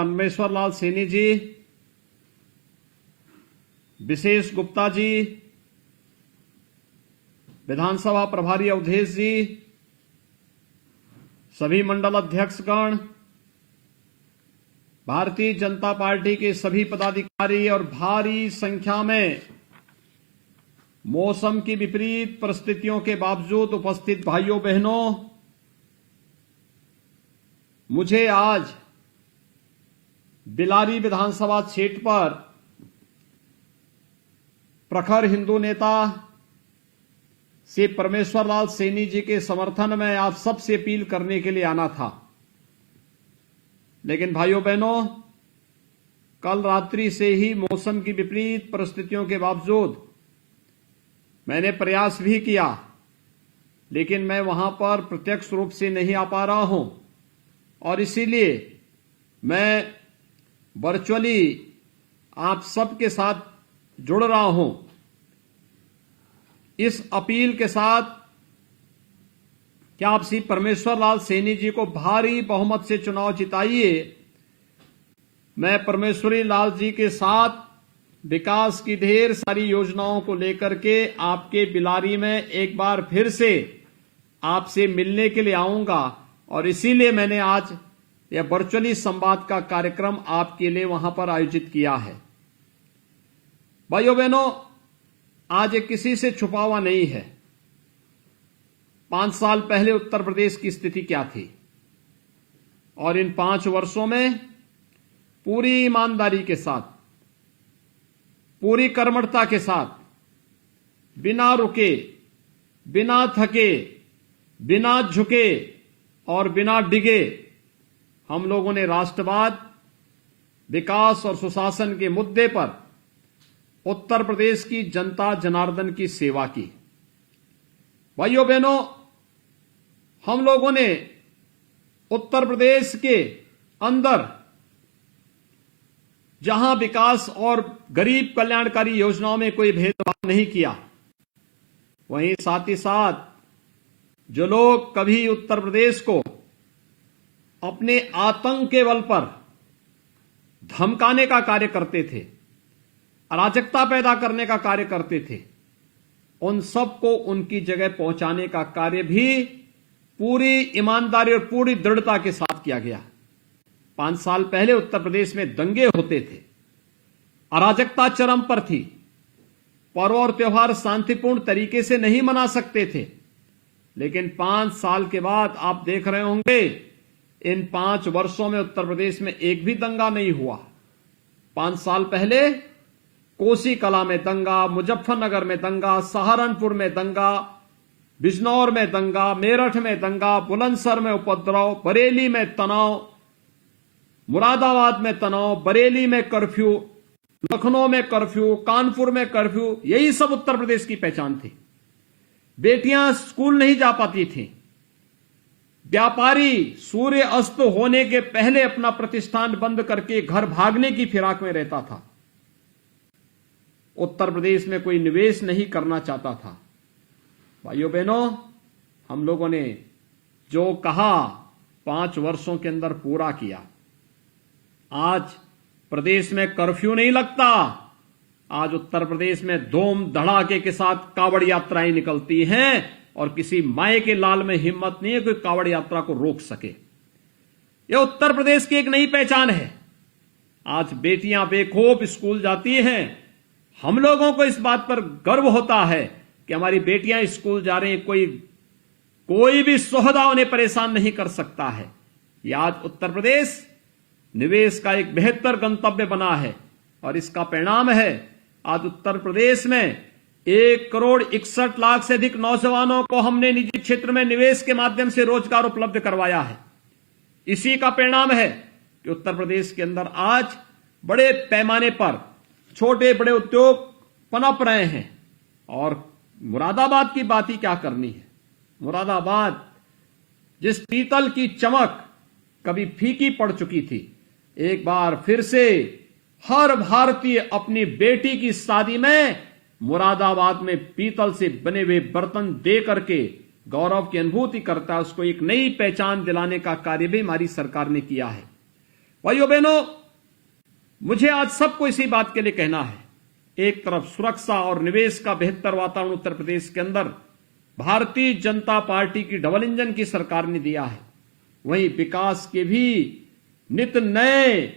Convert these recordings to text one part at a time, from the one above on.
परमेश्वर लाल सैनी जी, विशेष गुप्ता जी, विधानसभा प्रभारी अवधेश जी, सभी मंडल अध्यक्षगण, भारतीय जनता पार्टी के सभी पदाधिकारी और भारी संख्या में मौसम की विपरीत परिस्थितियों के बावजूद उपस्थित भाइयों बहनों, मुझे आज बिलारी विधानसभा क्षेत्र पर प्रखर हिंदू नेता श्री परमेश्वर लाल सैनी जी के समर्थन में आप सबसे अपील करने के लिए आना था। लेकिन भाइयों बहनों, कल रात्रि से ही मौसम की विपरीत परिस्थितियों के बावजूद मैंने प्रयास भी किया, लेकिन मैं वहां पर प्रत्यक्ष रूप से नहीं आ पा रहा हूं और इसीलिए मैं वर्चुअली आप सबके साथ जुड़ रहा हूं इस अपील के साथ कि आप श्री परमेश्वर लाल सैनी जी को भारी बहुमत से चुनाव जिताइए। मैं परमेश्वरी लाल जी के साथ विकास की ढेर सारी योजनाओं को लेकर के आपके बिलारी में एक बार फिर से आपसे मिलने के लिए आऊंगा और इसीलिए मैंने आज यह वर्चुअली संवाद का कार्यक्रम आपके लिए वहां पर आयोजित किया है। भाइयों बहनों, आज ये किसी से छुपा हुआ नहीं है। 5 साल पहले उत्तर प्रदेश की स्थिति क्या थी और इन 5 वर्षों में पूरी ईमानदारी के साथ, पूरी कर्मठता के साथ, बिना रुके, बिना थके, बिना झुके और बिना डिगे हम लोगों ने राष्ट्रवाद, विकास और सुशासन के मुद्दे पर उत्तर प्रदेश की जनता जनार्दन की सेवा की। भाइयों बहनों, हम लोगों ने उत्तर प्रदेश के अंदर जहां विकास और गरीब कल्याणकारी योजनाओं में कोई भेदभाव नहीं किया, वहीं साथ ही साथ जो लोग कभी उत्तर प्रदेश को अपने आतंक के बल पर धमकाने का कार्य करते थे, अराजकता पैदा करने का कार्य करते थे, उन सबको उनकी जगह पहुंचाने का कार्य भी पूरी ईमानदारी और पूरी दृढ़ता के साथ किया गया। 5 साल पहले उत्तर प्रदेश में दंगे होते थे, अराजकता चरम पर थी, पर्व और त्योहार शांतिपूर्ण तरीके से नहीं मना सकते थे। लेकिन 5 साल के बाद आप देख रहे होंगे, इन 5 वर्षों में उत्तर प्रदेश में एक भी दंगा नहीं हुआ। 5 साल पहले कोसी कला में दंगा, मुजफ्फरनगर में दंगा, सहारनपुर में दंगा, बिजनौर में दंगा, मेरठ में दंगा, बुलंदशहर में उपद्रव, बरेली में तनाव, मुरादाबाद में तनाव, बरेली में कर्फ्यू, लखनऊ में कर्फ्यू, कानपुर में कर्फ्यू, यही सब उत्तर प्रदेश की पहचान थी। बेटियां स्कूल नहीं जा पाती थीं, व्यापारी सूर्य अस्त होने के पहले अपना प्रतिष्ठान बंद करके घर भागने की फिराक में रहता था। उत्तर प्रदेश में कोई निवेश नहीं करना चाहता था। भाइयों बहनों, हम लोगों ने जो कहा 5 वर्षों के अंदर पूरा किया। आज प्रदेश में कर्फ्यू नहीं लगता, आज उत्तर प्रदेश में धूम धड़ाके के साथ कावड़ यात्राएं निकलती हैं और किसी माए के लाल में हिम्मत नहीं है कोई कावड़ यात्रा को रोक सके। यह उत्तर प्रदेश की एक नई पहचान है। आज बेटियां बेखौफ स्कूल जाती हैं। हम लोगों को इस बात पर गर्व होता है कि हमारी बेटियां स्कूल जा रही हैं, कोई भी सोहदा उन्हें परेशान नहीं कर सकता है। यह आज उत्तर प्रदेश निवेश का एक बेहतर गंतव्य बना है और इसका परिणाम है आज उत्तर प्रदेश में 1,61,00,000 से अधिक नौजवानों को हमने निजी क्षेत्र में निवेश के माध्यम से रोजगार उपलब्ध करवाया है। इसी का परिणाम है कि उत्तर प्रदेश के अंदर आज बड़े पैमाने पर छोटे बड़े उद्योग पनप रहे हैं। और मुरादाबाद की बात ही क्या करनी है। मुरादाबाद जिस पीतल की चमक कभी फीकी पड़ चुकी थी, एक बार फिर से हर भारतीय अपनी बेटी की शादी में मुरादाबाद में पीतल से बने हुए बर्तन दे करके गौरव की अनुभूति करता है। उसको एक नई पहचान दिलाने का कार्य भी हमारी सरकार ने किया है। भाइयों बहनों, मुझे आज सबको इसी बात के लिए कहना है, एक तरफ सुरक्षा और निवेश का बेहतर वातावरण उत्तर प्रदेश के अंदर भारतीय जनता पार्टी की डबल इंजन की सरकार ने दिया है, वहीं विकास के भी नित नए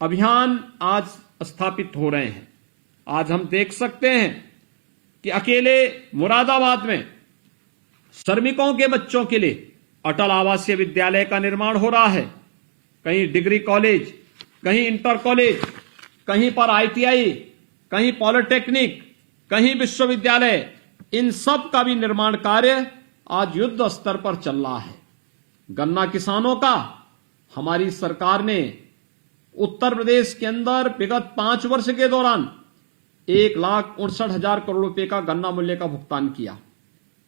अभियान आज स्थापित हो रहे हैं। आज हम देख सकते हैं कि अकेले मुरादाबाद में श्रमिकों के बच्चों के लिए अटल आवासीय विद्यालय का निर्माण हो रहा है। कहीं डिग्री कॉलेज, कहीं इंटर कॉलेज, कहीं पर आईटीआई, कहीं पॉलिटेक्निक, कहीं विश्वविद्यालय, इन सब का भी निर्माण कार्य आज युद्ध स्तर पर चल रहा है। गन्ना किसानों का हमारी सरकार ने उत्तर प्रदेश के अंदर विगत 5 वर्ष के दौरान 1,59,000 करोड़ रुपए का गन्ना मूल्य का भुगतान किया।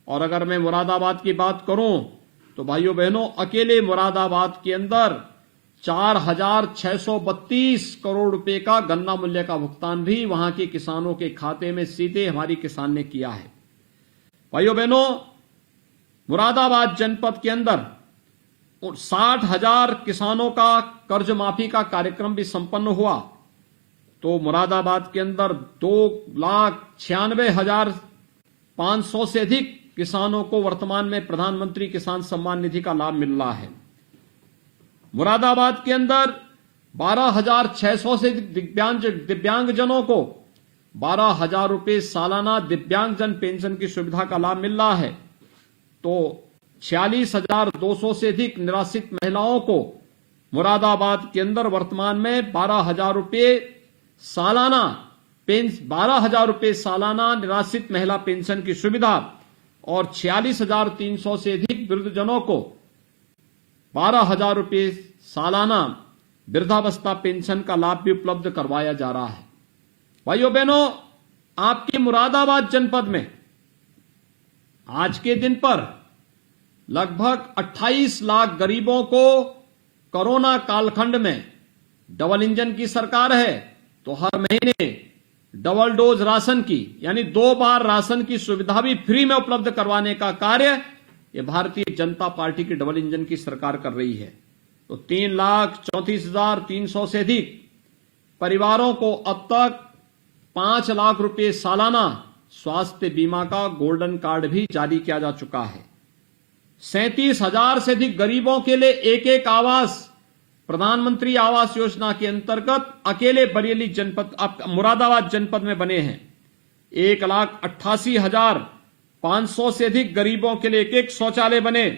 और अगर मैं मुरादाबाद की बात करूं तो भाइयों बहनों, अकेले मुरादाबाद के अंदर 4,632 करोड़ रुपए का गन्ना मूल्य का भुगतान भी वहां के किसानों के खाते में सीधे हमारी किसान ने किया है। भाइयों बहनों, मुरादाबाद जनपद के अंदर 60,000 किसानों का कर्ज माफी का कार्यक्रम भी संपन्न हुआ। तो मुरादाबाद के अंदर 2,96,500 से अधिक किसानों को वर्तमान में प्रधानमंत्री किसान सम्मान निधि का लाभ मिल रहा है। मुरादाबाद के अंदर 12,600 से दिव्यांगजनों को 12,000 रुपए सालाना दिव्यांगजन पेंशन की सुविधा का लाभ मिल रहा है। तो 46,200 से अधिक निराश्रित महिलाओं को मुरादाबाद के अंदर वर्तमान में 12,000 रुपए सालाना 12,000 रुपए सालाना निराश्रित महिला पेंशन की सुविधा और 46,300 से अधिक वृद्धजनों को 12,000 रुपए सालाना वृद्धावस्था पेंशन का लाभ भी उपलब्ध करवाया जा रहा है। भाइयों बहनों, आपके मुरादाबाद जनपद में आज के दिन पर लगभग 28 लाख गरीबों को कोरोना कालखंड में डबल इंजन की सरकार है तो हर महीने डबल डोज राशन की यानी 2 बार राशन की सुविधा भी फ्री में उपलब्ध करवाने का कार्य ये भारतीय जनता पार्टी की डबल इंजन की सरकार कर रही है। तो 3,34,300 से अधिक परिवारों को अब तक 5 लाख रुपए सालाना स्वास्थ्य बीमा का गोल्डन कार्ड भी जारी किया जा चुका है। 37,000 से अधिक गरीबों के लिए एक आवास प्रधानमंत्री आवास योजना के अंतर्गत अकेले बरेली जनपद मुरादाबाद जनपद में बने हैं। 1,88,500 से अधिक गरीबों के लिए एक शौचालय बने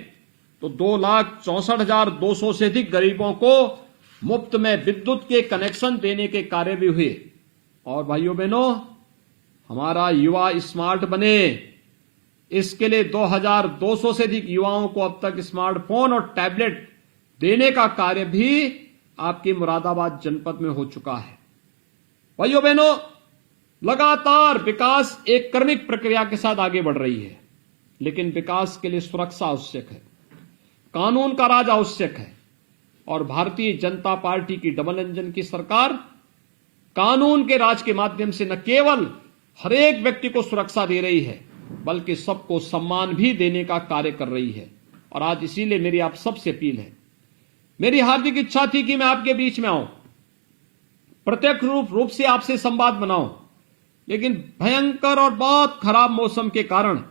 तो 2,64,200 से अधिक गरीबों को मुफ्त में विद्युत के कनेक्शन देने के कार्य भी हुए। और भाइयों बहनों, हमारा युवा स्मार्ट बने, इसके लिए 2,200 से अधिक युवाओं को अब तक स्मार्टफोन और टैबलेट देने का कार्य भी आपकी मुरादाबाद जनपद में हो चुका है। भाइयों बहनों, लगातार विकास एक क्रमिक प्रक्रिया के साथ आगे बढ़ रही है, लेकिन विकास के लिए सुरक्षा आवश्यक है, कानून का राज आवश्यक है। और भारतीय जनता पार्टी की डबल इंजन की सरकार कानून के राज के माध्यम से न केवल हर एक व्यक्ति को सुरक्षा दे रही है बल्कि सबको सम्मान भी देने का कार्य कर रही है। और आज इसीलिए मेरी आप सबसे अपील है, मेरी हार्दिक इच्छा थी कि मैं आपके बीच में आऊं, प्रत्यक्ष रूप से आपसे संवाद बनाऊं, लेकिन भयंकर और बहुत खराब मौसम के कारण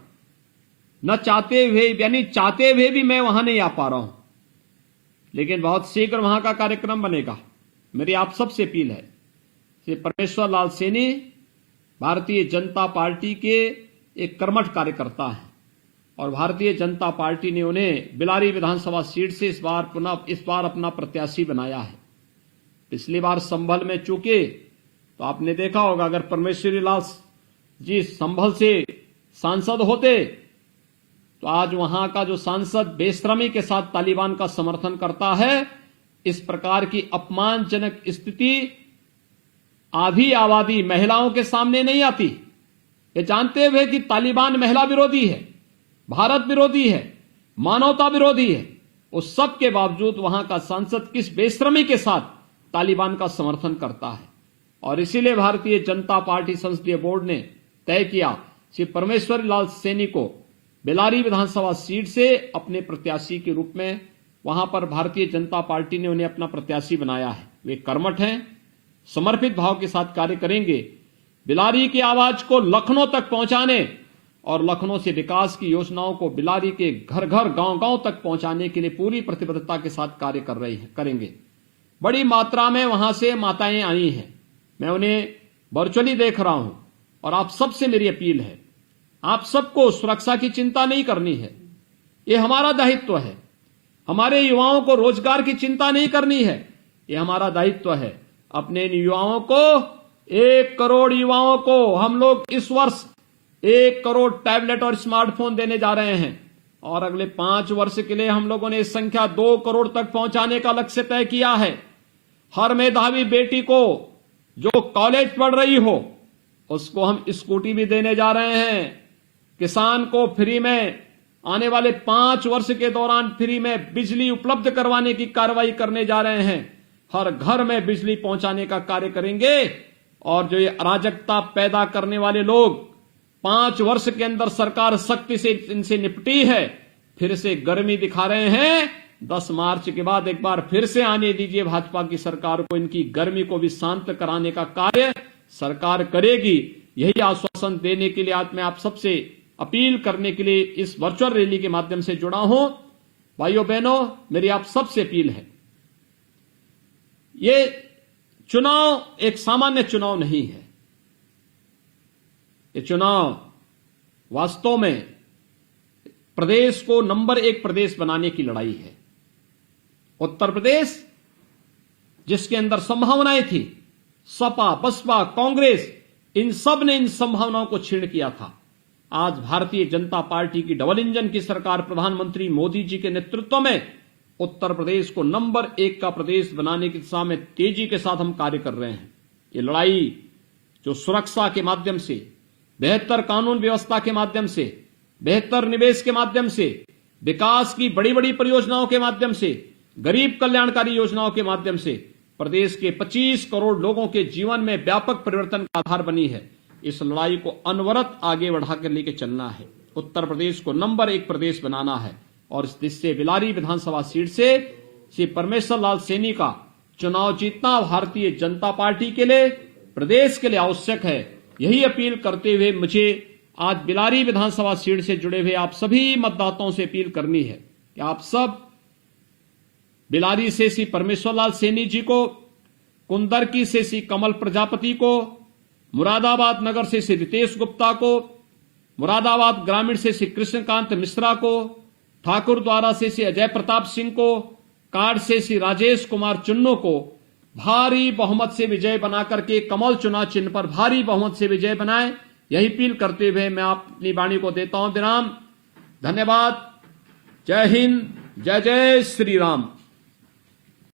न चाहते हुए भी मैं वहां नहीं आ पा रहा हूं। लेकिन बहुत शीघ्र वहां का कार्यक्रम बनेगा। मेरी आप सबसे अपील है, श्री परमेश्वर लाल सैनी भारतीय जनता पार्टी के एक कर्मठ कार्यकर्ता हैं और भारतीय जनता पार्टी ने उन्हें बिलारी विधानसभा सीट से इस बार अपना प्रत्याशी बनाया है। पिछली बार संभल में चूके तो आपने देखा होगा, अगर परमेश्वरी लाल जी संभल से सांसद होते तो आज वहां का जो सांसद बेशर्मी के साथ तालिबान का समर्थन करता है, इस प्रकार की अपमानजनक स्थिति आधी आबादी महिलाओं के सामने नहीं आती। ये जानते हुए कि तालिबान महिला विरोधी है, भारत विरोधी है, मानवता विरोधी है, उस सब के बावजूद वहां का सांसद किस बेशर्मी के साथ तालिबान का समर्थन करता है। और इसीलिए भारतीय जनता पार्टी संसदीय बोर्ड ने तय किया श्री परमेश्वर लाल सैनी को बेलारी विधानसभा सीट से अपने प्रत्याशी के रूप में वहां पर भारतीय जनता पार्टी ने उन्हें अपना प्रत्याशी बनाया है। वे कर्मठ हैं, समर्पित भाव के साथ कार्य करेंगे। बिलारी की आवाज को लखनऊ तक पहुंचाने और लखनऊ से विकास की योजनाओं को बिलारी के घर घर गांव गांव तक पहुंचाने के लिए पूरी प्रतिबद्धता के साथ कार्य करेंगे। बड़ी मात्रा में वहां से माताएं आई हैं, मैं उन्हें वर्चुअली देख रहा हूं और आप सबसे मेरी अपील है, आप सबको सुरक्षा की चिंता नहीं करनी है, ये हमारा दायित्व है। हमारे युवाओं को रोजगार की चिंता नहीं करनी है, ये हमारा दायित्व है। अपने युवाओं को 1 करोड़ युवाओं को हम लोग इस वर्ष 1 करोड़ टैबलेट और स्मार्टफोन देने जा रहे हैं और अगले 5 वर्ष के लिए हम लोगों ने इस संख्या 2 करोड़ तक पहुंचाने का लक्ष्य तय किया है। हर मेधावी बेटी को जो कॉलेज पढ़ रही हो उसको हम स्कूटी भी देने जा रहे हैं। किसान को फ्री में आने वाले 5 वर्ष के दौरान फ्री में बिजली उपलब्ध करवाने की कार्रवाई करने जा रहे हैं। हर घर में बिजली पहुंचाने का कार्य करेंगे और जो ये अराजकता पैदा करने वाले लोग 5 वर्ष के अंदर सरकार सख्ती से इनसे निपटी है, फिर से गर्मी दिखा रहे हैं। 10 मार्च के बाद एक बार फिर से आने दीजिए भाजपा की सरकार को, इनकी गर्मी को भी शांत कराने का कार्य सरकार करेगी। यही आश्वासन देने के लिए आज मैं आप सबसे अपील करने के लिए इस वर्चुअल रैली के माध्यम से जुड़ा हूं। भाइयों बहनों, मेरी आप सबसे अपील है, ये चुनाव एक सामान्य चुनाव नहीं है। ये चुनाव वास्तव में प्रदेश को नंबर 1 प्रदेश बनाने की लड़ाई है। उत्तर प्रदेश जिसके अंदर संभावनाएं थी, सपा, बसपा, कांग्रेस, इन सब ने इन संभावनाओं को छीन किया था। आज भारतीय जनता पार्टी की डबल इंजन की सरकार प्रधानमंत्री मोदी जी के नेतृत्व में उत्तर प्रदेश को नंबर 1 का प्रदेश बनाने की दिशा में तेजी के साथ हम कार्य कर रहे हैं। ये लड़ाई जो सुरक्षा के माध्यम से, बेहतर कानून व्यवस्था के माध्यम से, बेहतर निवेश के माध्यम से, विकास की बड़ी बड़ी परियोजनाओं के माध्यम से, गरीब कल्याणकारी योजनाओं के माध्यम से प्रदेश के 25 करोड़ लोगों के जीवन में व्यापक परिवर्तन का आधार बनी है। इस लड़ाई को अनवरत आगे बढ़ाकर लेकर चलना है। उत्तर प्रदेश को नंबर 1 प्रदेश बनाना है और इस दिशा बिलारी विधानसभा सीट से श्री परमेश्वर लाल सैनी का चुनाव जीतना भारतीय जनता पार्टी के लिए, प्रदेश के लिए आवश्यक है। यही अपील करते हुए मुझे आज बिलारी विधानसभा सीट से जुड़े हुए आप सभी मतदाताओं से अपील करनी है कि आप सब बिलारी से श्री परमेश्वर लाल सैनी जी को, कुंदरकी से श्री कमल प्रजापति को, मुरादाबाद नगर से श्री रितेश गुप्ता को, मुरादाबाद ग्रामीण से श्री कृष्णकांत मिश्रा को, ठाकुर द्वारा से श्री अजय प्रताप सिंह को, काड़ से श्री राजेश कुमार चुन्नू को भारी बहुमत से विजय बनाकर के कमल चुनाव चिन्ह पर भारी बहुमत से विजय बनाए। यही अपील करते हुए मैं अपनी वाणी को देता हूं विराम। धन्यवाद। जय हिंद, जय जय श्री राम।